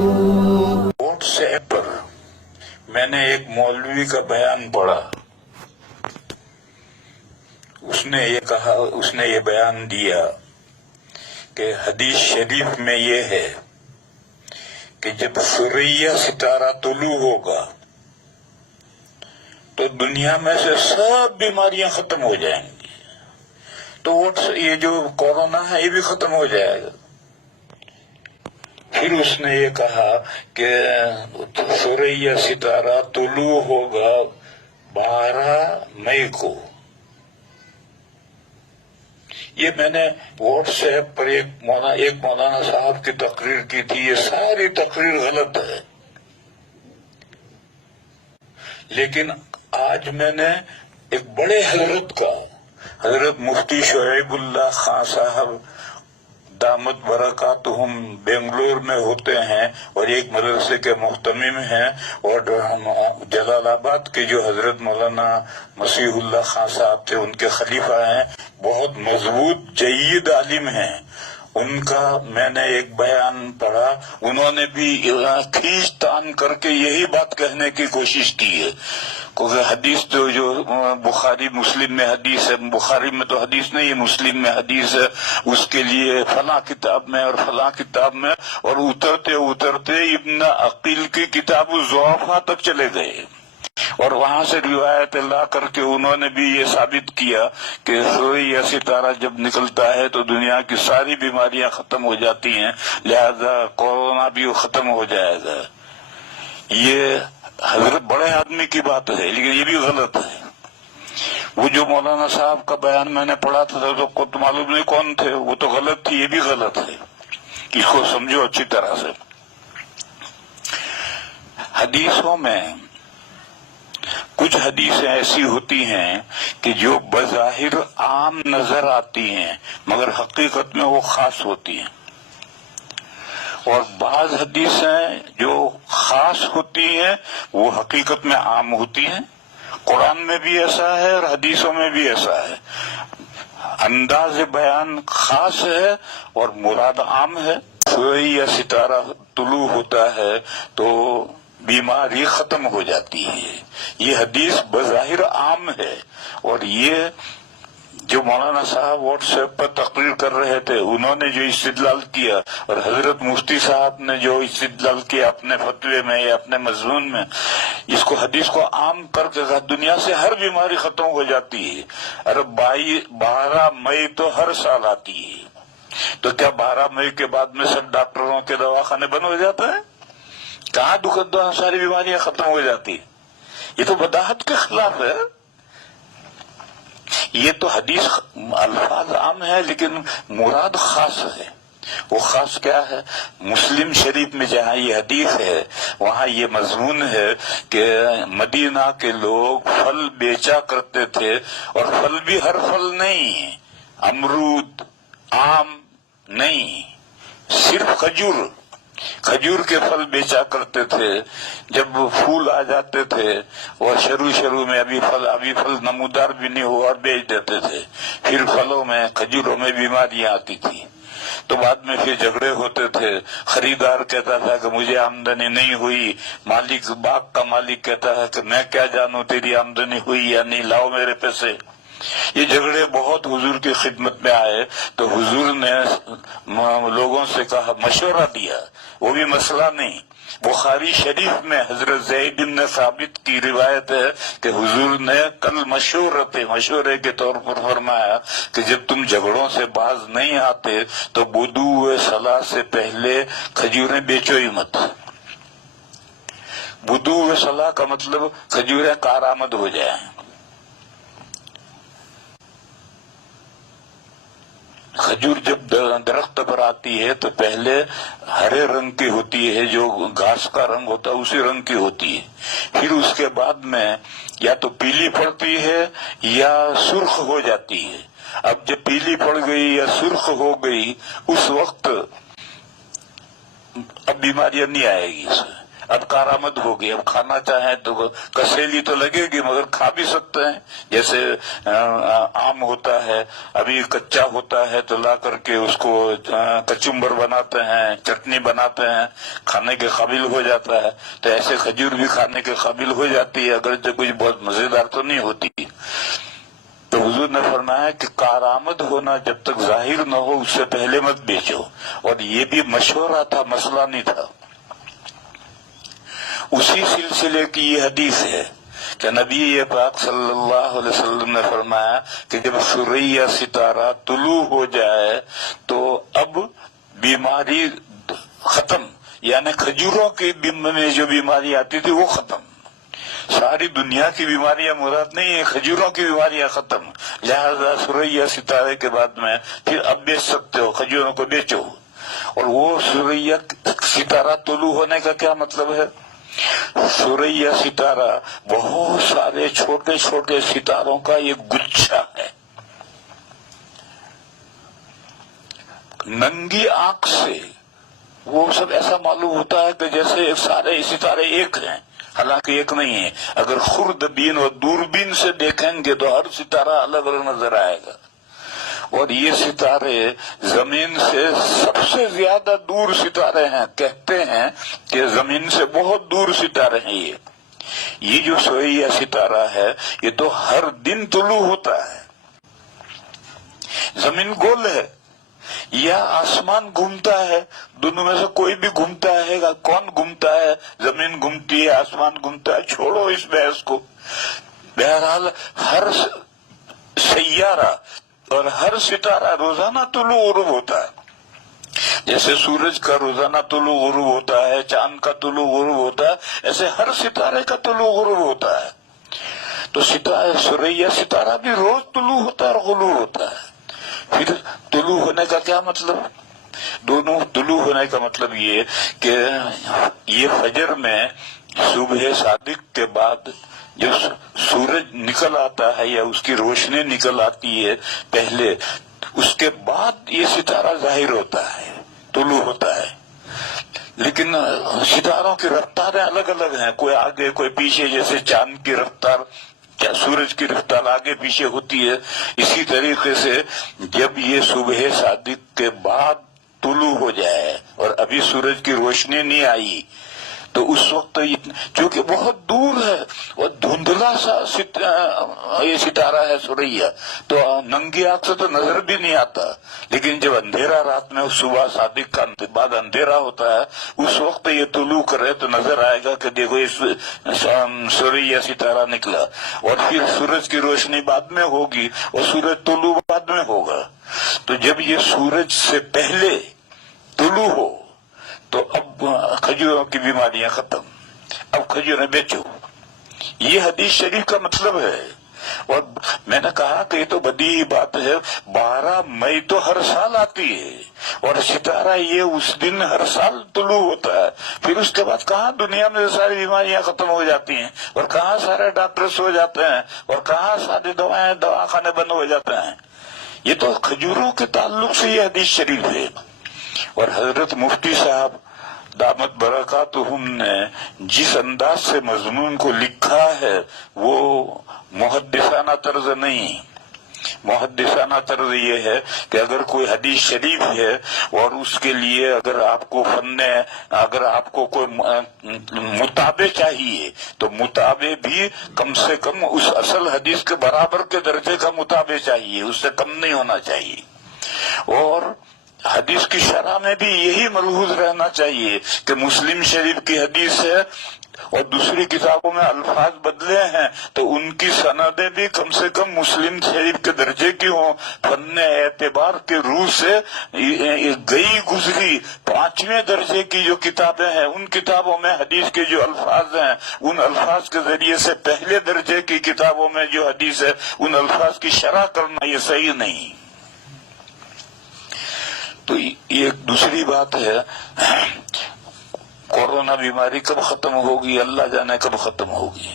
What's app پر میں نے ایک مولوی کا بیان پڑھا. اس نے یہ بیان دیا کہ حدیث شریف میں یہ ہے کہ جب ثریا ستارہ طلوع ہوگا تو دنیا میں سے سب بیماریاں ختم ہو جائیں گی. تو یہ جو کورونا ہے یہ بھی ختم ہو جائے گا. پھر اس نے یہ کہا کہ ثریا ستارہ طلوع ہوگا 12 مئی کو. یہ میں نے واٹس ایپ پر ایک مولانا صاحب کی تقریر کی تھی. یہ ساری تقریر غلط ہے. لیکن آج میں نے ایک بڑے حضرت مفتی شعیب اللہ خان صاحب دامت برکاتہم بنگلور میں ہوتے ہیں اور ایک مدرسے کے محتمم ہیں، اور جلال آباد کے جو حضرت مولانا مسیح اللہ خان صاحب تھے ان کے خلیفہ ہیں، بہت مضبوط جید عالم ہیں. ان کا میں نے ایک بیان پڑھا. انہوں نے بھی کھینچ تان کر کے یہی بات کہنے کی کوشش کی ہے. کیونکہ حدیث جو بخاری مسلم میں حدیث ہے، بخاری میں تو حدیث نہیں ہے، مسلم میں حدیث ہے، اس کے لیے فلاں کتاب میں اور فلاں کتاب میں، اور اترتے ابن عقیل کی کتاب الضعفاء تک چلے گئے اور وہاں سے روایت لا کر کے انہوں نے بھی یہ ثابت کیا کہ ثریا ستارہ جب نکلتا ہے تو دنیا کی ساری بیماریاں ختم ہو جاتی ہیں، لہذا کورونا بھی ختم ہو جائے گا. یہ حضرت بڑے آدمی کی بات ہے، لیکن یہ بھی غلط ہے. وہ جو مولانا صاحب کا بیان میں نے پڑھا تھا تو معلوم نہیں کون تھے، وہ تو غلط تھی. یہ بھی غلط ہے. اس کو سمجھو اچھی طرح سے. حدیثوں میں کچھ حدیثیں ایسی ہوتی ہیں کہ جو بظاہر عام نظر آتی ہیں مگر حقیقت میں وہ خاص ہوتی ہیں، اور بعض حدیثیں جو خاص ہوتی ہیں وہ حقیقت میں عام ہوتی ہیں. قرآن میں بھی ایسا ہے اور حدیثوں میں بھی ایسا ہے. انداز بیان خاص ہے اور مراد عام ہے. ثریا ستارہ طلوع ہوتا ہے تو بیماری ختم ہو جاتی ہے. یہ حدیث بظاہر عام ہے. اور یہ جو مولانا صاحب واٹس ایپ پر تقریر کر رہے تھے انہوں نے جو استدلال کیا، اور حضرت مفتی صاحب نے جو استدلال کیا اپنے فتوے میں یا اپنے مضمون میں، اس کو حدیث کو عام کر کے دنیا سے ہر بیماری ختم ہو جاتی ہے. ارے 12 مئی تو ہر سال آتی ہے، تو کیا 12 مئی کے بعد میں سب ڈاکٹروں کے دواخانے بند ہو جاتے ہیں؟ کہاں ساری بیماریاں ختم ہو جاتی؟ یہ تو بداحت کے خلاف ہے. یہ تو حدیث الفاظ عام ہے لیکن مراد خاص ہے. وہ خاص کیا ہے؟ مسلم شریف میں جہاں یہ حدیث ہے وہاں یہ مضمون ہے کہ مدینہ کے لوگ پھل بیچا کرتے تھے، اور پھل بھی ہر پھل نہیں، امرود آم نہیں، صرف کھجور کے پھل بیچا کرتے تھے. جب پھول آ جاتے تھے اور شروع میں ابھی پھل نمودار بھی نہیں ہوا اور بیچ دیتے تھے. پھر پھلوں میں کھجوروں میں بیماریاں آتی تھی تو بعد میں پھر جھگڑے ہوتے تھے. خریدار کہتا تھا کہ مجھے آمدنی نہیں ہوئی، باغ کا مالک کہتا ہے کہ میں کیا جانوں تیری آمدنی ہوئی یا نہیں، لاؤ میرے پیسے. یہ جھگڑے بہت حضور کی خدمت میں آئے تو حضور نے لوگوں سے کہا، مشورہ دیا. وہ بھی مسئلہ نہیں. بخاری شریف میں حضرت زید بن ثابت کی روایت ہے کہ حضور نے کل مشورے کے طور پر فرمایا کہ جب تم جھگڑوں سے باز نہیں آتے تو بدوء صلاح سے پہلے کھجوریں بیچو ہی مت. بدوء صلاح کا مطلب کھجوریں کارآمد ہو جائیں. کھجور جب درخت پر آتی ہے تو پہلے ہرے رنگ کی ہوتی ہے، جو گھاس کا رنگ ہوتا ہے اسی رنگ کی ہوتی ہے. پھر اس کے بعد میں یا تو پیلی پڑتی ہے یا سرخ ہو جاتی ہے. اب جب پیلی پڑ گئی یا سرخ ہو گئی اس وقت اب بیماریاں نہیں آئے گی. اب کارآمد ہوگی، اب کھانا چاہیں تو کسیلی تو لگے گی مگر کھا بھی سکتے ہیں، جیسے آم ہوتا ہے ابھی کچا ہوتا ہے تو لا کر کے اس کو کچمبر بناتے ہیں، چٹنی بناتے ہیں، کھانے کے قابل ہو جاتا ہے، تو ایسے کھجور بھی کھانے کے قابل ہو جاتی ہے، اگرچہ کچھ بہت مزیدار تو نہیں ہوتی۔ تو حضور نے فرمایا کہ کارآمد ہونا جب تک ظاہر نہ ہو اس سے پہلے مت بیچو، اور یہ بھی مشورہ تھا، مسئلہ نہیں تھا۔ اسی سلسلے کی یہ حدیث ہے کہ نبی پاک صلی اللہ علیہ وسلم نے فرمایا کہ جب ثریا ستارہ طلوع ہو جائے تو اب بیماری ختم، یعنی کھجوروں کے میں جو بیماری آتی تھی وہ ختم، ساری دنیا کی بیماریاں مراد نہیں ہے، کھجوروں کی بیماریاں ختم، لہذا ثریا ستارے کے بعد میں پھر اب بیچ سکتے ہو، کھجوروں کو بیچو۔ اور وہ ثریا ستارہ طلوع ہونے کا کیا مطلب ہے؟ ثریا ستارہ بہت سارے چھوٹے چھوٹے ستاروں کا ایک گچھا ہے، ننگی آنکھ سے وہ سب ایسا معلوم ہوتا ہے کہ جیسے سارے ستارے ایک ہیں، حالانکہ ایک نہیں ہے۔ اگر خوردبین اور دوربین سے دیکھیں گے تو ہر ستارہ الگ الگ نظر آئے گا، اور یہ ستارے زمین سے سب سے زیادہ دور ستارے ہیں، کہتے ہیں کہ زمین سے بہت دور ستارے ہیں۔ یہ جو ثریا ستارہ ہے یہ تو ہر دن طلوع ہوتا ہے۔ زمین گول ہے یا آسمان گھومتا ہے، دونوں میں سے کوئی بھی گھومتا ہے، کون گھومتا ہے؟ زمین گھومتی ہے، آسمان گھومتا ہے، چھوڑو اس بحث کو۔ بہرحال ہر سیارہ اور ہر ستارہ روزانہ طلوع غروب ہوتا ہے، جیسے سورج کا روزانہ طلوع غروب ہوتا ہے، چاند کا طلوع غروب ہوتا ہے، ایسے ہر ستارے کا طلوع غروب ہوتا ہے۔ تو ثریا ستارہ بھی روز طلوع ہوتا ہے اور غروب ہوتا ہے۔ پھر طلوع ہونے کا کیا مطلب؟ دونوں طلوع ہونے کا مطلب یہ کہ یہ فجر میں صبح صادق کے بعد جب سورج نکل آتا ہے یا اس کی روشنی نکل آتی ہے پہلے، اس کے بعد یہ ستارہ ظاہر ہوتا ہے، طلوع ہوتا ہے۔ لیکن ستاروں کی رفتاریں الگ الگ ہیں، کوئی آگے کوئی پیچھے، جیسے چاند کی رفتار کیا سورج کی رفتار آگے پیچھے ہوتی ہے، اسی طریقے سے جب یہ صبح صادق کے بعد طلوع ہو جائے اور ابھی سورج کی روشنی نہیں آئی تو اس وقت چونکہ بہت دور ہے اور دھندلا سا یہ ستارہ ہے ثریا، تو ننگی آنکھ سے تو نظر بھی نہیں آتا، لیکن جب اندھیرا رات میں صبح صادق کا بعد اندھیرا ہوتا ہے اس وقت یہ طلوع کرے تو نظر آئے گا کہ دیکھو اس ثریا ستارہ نکلا، اور پھر سورج کی روشنی بعد میں ہوگی اور سورج طلوع بعد میں ہوگا۔ تو جب یہ سورج سے پہلے طلوع ہو تو اب کھجوروں کی بیماریاں ختم، اب کھجوریں بیچو، یہ حدیث شریف کا مطلب ہے۔ اور میں نے کہا کہ یہ تو بدیہی بات ہے، 12 مئی تو ہر سال آتی ہے اور ستارہ یہ اس دن ہر سال طلوع ہوتا ہے، پھر اس کے بعد کہاں دنیا میں ساری بیماریاں ختم ہو جاتی ہیں اور کہاں سارے ڈاکٹرز ہو جاتے ہیں اور کہاں ساری دواخانے بند ہو جاتے ہیں۔ یہ تو کھجوروں کے تعلق سے یہ حدیث شریف ہے۔ اور حضرت مفتی صاحب دامت برکاتہم نے جس انداز سے مضمون کو لکھا ہے وہ محدثانہ طرز نہیں، محدثانہ طرز یہ ہے کہ اگر کوئی حدیث شریف ہے اور اس کے لیے اگر آپ کو کوئی متابع چاہیے تو متابع بھی کم سے کم اس اصل حدیث کے برابر کے درجے کا متابع چاہیے، اس سے کم نہیں ہونا چاہیے۔ اور حدیث کی شرح میں بھی یہی ملحوظ رہنا چاہیے کہ مسلم شریف کی حدیث ہے اور دوسری کتابوں میں الفاظ بدلے ہیں تو ان کی سندیں بھی کم سے کم مسلم شریف کے درجے کی ہوں، فن اعتبار کے روح سے گئی گزری 5ویں درجے کی جو کتابیں ہیں ان کتابوں میں حدیث کے جو الفاظ ہیں ان الفاظ کے ذریعے سے پہلے درجے کی کتابوں میں جو حدیث ہے ان الفاظ کی شرح کرنا یہ صحیح نہیں۔ تو یہ ایک دوسری بات ہے، کورونا بیماری کب ختم ہوگی اللہ جانے کب ختم ہوگی۔